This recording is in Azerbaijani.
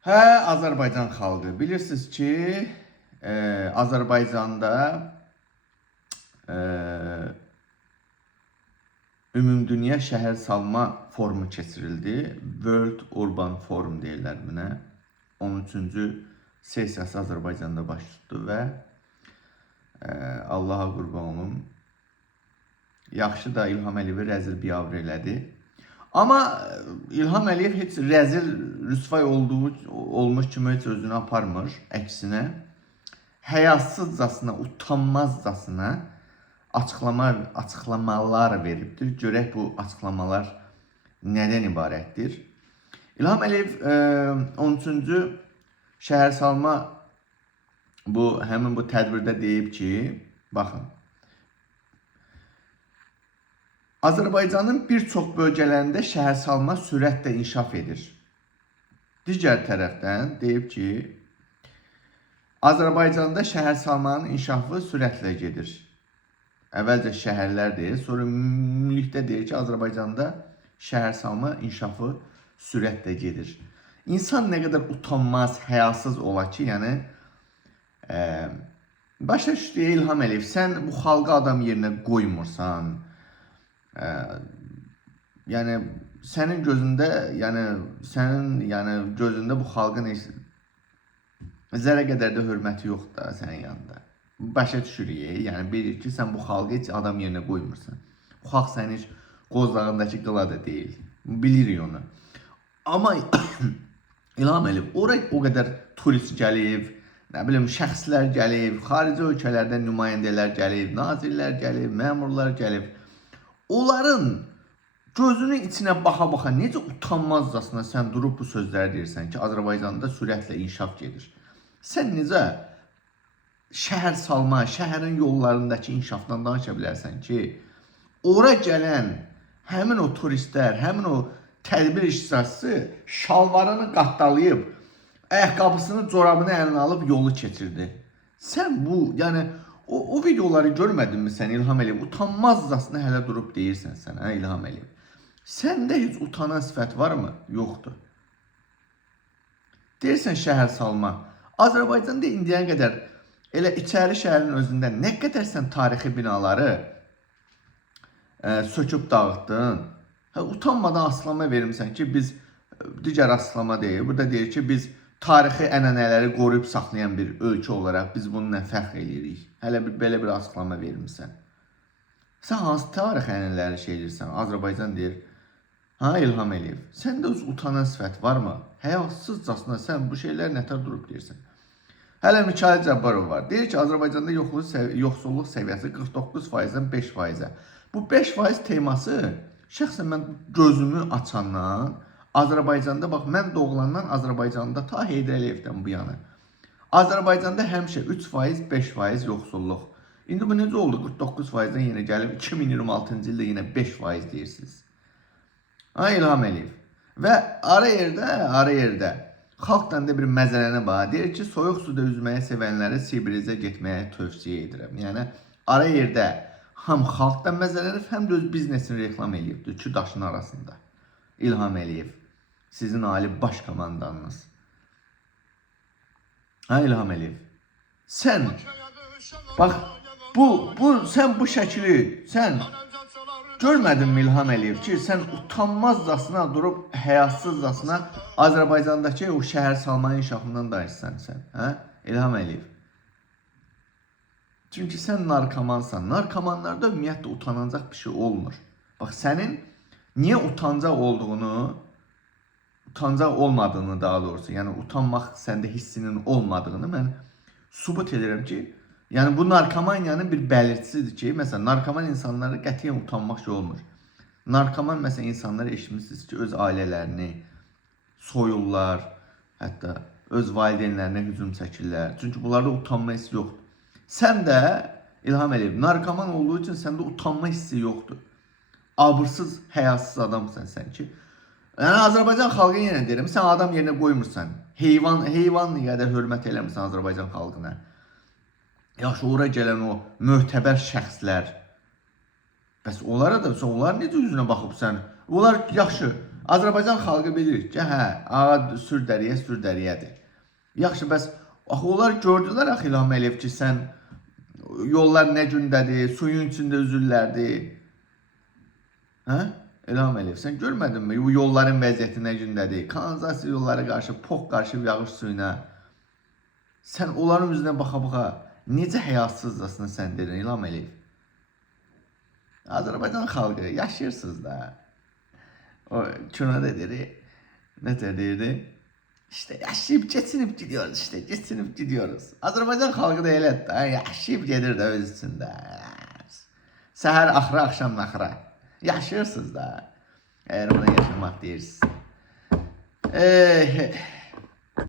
Hə, Azərbaycan xalqı. Bilirsiniz ki, Azərbaycanda e, Ümumdünya Şəhər Salma Forumu keçirildi. World Urban Forum deyirlər buna. 13-cü sessiyası Azərbaycanda baş tutdu və Allaha qurban olum. Yaxşı da İlham Əliyevi rəzil biabr elədi. Amma İlham Əliyev heç rəzil, rüsvay olmuş kimi heç özünü aparmır. Əksinə, həyasızcasına, utanmazcasına açıqlamalar veribdir. Görək bu açıqlamalar nədən ibarətdir? İlham Əliyev 13-cü şəhərsalma həmin bu tədbirdə deyib ki, baxın, Azərbaycanın bir çox bölgələrində şəhərsalma sürətlə inkişaf edir. Digər tərəfdən deyib ki, Azərbaycanda şəhərsalmanın inkişafı sürətlə gedir. Əvvəlcə şəhərlər deyir, sonra ümumilikdə deyir ki, Azərbaycanda şəhərsalma inkişafı sürətlə gedir. İnsan nə qədər utanmaz, həyasız ola ki, yəni başa düşdü İlham Əliyev, sən bu xalqı adam yerinə qoymursan. Yəni sənin gözündə, gözündə bu xalqın zərrə qədər də hörməti yoxdur da sənin yanında. Başa düşürük, yəni bilir ki, sən bu xalqı heç adam yerinə qoymursan. Bu xalq sənin heç qozlarındakı qıla da deyil. Bilirik onu. Amma İlham Əliyev, oraya o qədər turist gəlib, nə bilim, şəxslər gəlib, xarici ölkələrdən nümayəndələr gəlib, nazirlər gəlib, məmurlar gəlib. Onların gözünün içinə baxa-baxa necə utanmazcasına sən durub bu sözləri deyirsən ki, Azərbaycanda sürətlə inkişaf gedir. Sən necə şəhər salma, şəhərin yollarındakı inkişafdan danışa bilərsən ki, ora gələn həmin o turistlər, həmin o tədbir iştirakçısı şalvarını qatdalayıb, ayaqqabısını, corabını əlinə alıb yolu keçirdi. Sən bu, yəni o videoları görmədinmi sən İlham Əliyev? Utanmazcasına hələ durub deyirsən sən, hə İlham Əliyev? Səndə heç utanan sifət varmı? Yoxdur. Deyirsən şəhər salma. Azərbaycanda indiyə qədər elə içəri şəhərin özündə nə qədər sən tarixi binaları söküb dağıtdın. Utanmadan açıqlama vermişsən ki, biz digər açıqlama deyil. Burada deyir ki, biz tarixi ənənələri qoruyub saxlayan bir ölkə olaraq biz bununla fəxr edirik. Hələ belə bir açıqlama vermişsən. Sən hansı tarixi ənənələri şey edirsən? Azərbaycan deyir. Ha İlham Əliyev, səndə öz utanan sifət varmı? Həyasızcasına sən bu şeylər nətər durub deyirsən? Hələ Mikail Cabbarov var. Deyir ki, Azərbaycanda yoxsulluq səviyyəsi 49%-dən 5%-ə. Bu 5% teması şəxsən mən gözümü açandan Azərbaycanda, bax, mən doğulandan Azərbaycanda ta Heydər Əliyevdən bu yana. Azərbaycanda həmişə 3%, 5% yoxsulluq. İndi bu necə oldu? 49%-dən yenə gəlib 2026-cı ildə yenə 5% deyirsiniz. Ha İlham Əliyev. Və ara yerdə xalqdan da bir məzələnə var. Deyir ki, soyuq suda üzməyə sevənləri Sibirizə getməyə tövsiyə edirəm. Yəni ara yerdə həm xalqdan məzələnib, həm də öz biznesini reklam eləyibdir iki daşın arasında. İlham Əliyev, sizin ali baş komandanınız. Ha İlham Əliyev. Sən bax sən bu şəkli sən görmədin mi İlham Əliyev ki, sən utanmazcasına durub həyasızcasına Azərbaycandakı o şəhər salma inkişafından danışsan sən, hə? İlham Əliyev. Çünki sən narkomansan. Narkomanlarda ümumiyyətlə utanacaq bir şey olmur. Bax sənin niyə utancaq olmadığını daha doğrusu, yəni utanmaq səndə hissinin olmadığını mən sübut edirəm ki, yəni bu narkomaniyanın bir belirtisidir ki, məsələn, narkoman insanlara qətiyyən utanmaq şey olmur. Narkoman məsələn insanlar eşitmişsiniz ki, öz ailələrini soyurlar, hətta öz valideynlərinə hücum çəkirlər. Çünki bunlarda utanma hissi yoxdur. Sən də İlham Əliyev narkoman olduğu üçün səndə utanma hissi yoxdur. Abırsız, həyasız adamsan sən ki. Yəni Azərbaycan xalqı yenə deyirəm, sən adam yerinə qoymursan. Heyvan qədər hörmət eləmirsən Azərbaycan xalqına. Yaxşı, ora gələn o möhtəbər şəxslər. Bəs onlara da, onlar necə üzünə baxıb sən? Onlar yaxşı, Azərbaycan xalqı bilir ki, hə, ağa sürdəriyədir. Yaxşı, bəs axı onlar gördülər axı İlham Əliyev ki, sən yollar nə gündədir, suyun içində üzürlərdir. Hə? İlham Əliyev, sən görmədinmi? Bu yolların vəziyyəti nə gündədir? Kanalizasiya yolları qarşı, pox qarşı yağış suyuna. Sən onların üzünə baxa-baxa necə həyasızcasına sən dedin İlham Əliyev? Azərbaycan xalqı yaşayırsınız da. O kinoda dedi, ne derdi? İşte yaşayıp geçinip gidiyoruz işte, geçinip gidiyoruz. Azərbaycan xalqı da elədir də, yaşayıp gedir də öz içində. Səhər axıra, axşam naxıra. Yaşayırsınız da, eğer ona yaşamak deyirsiniz.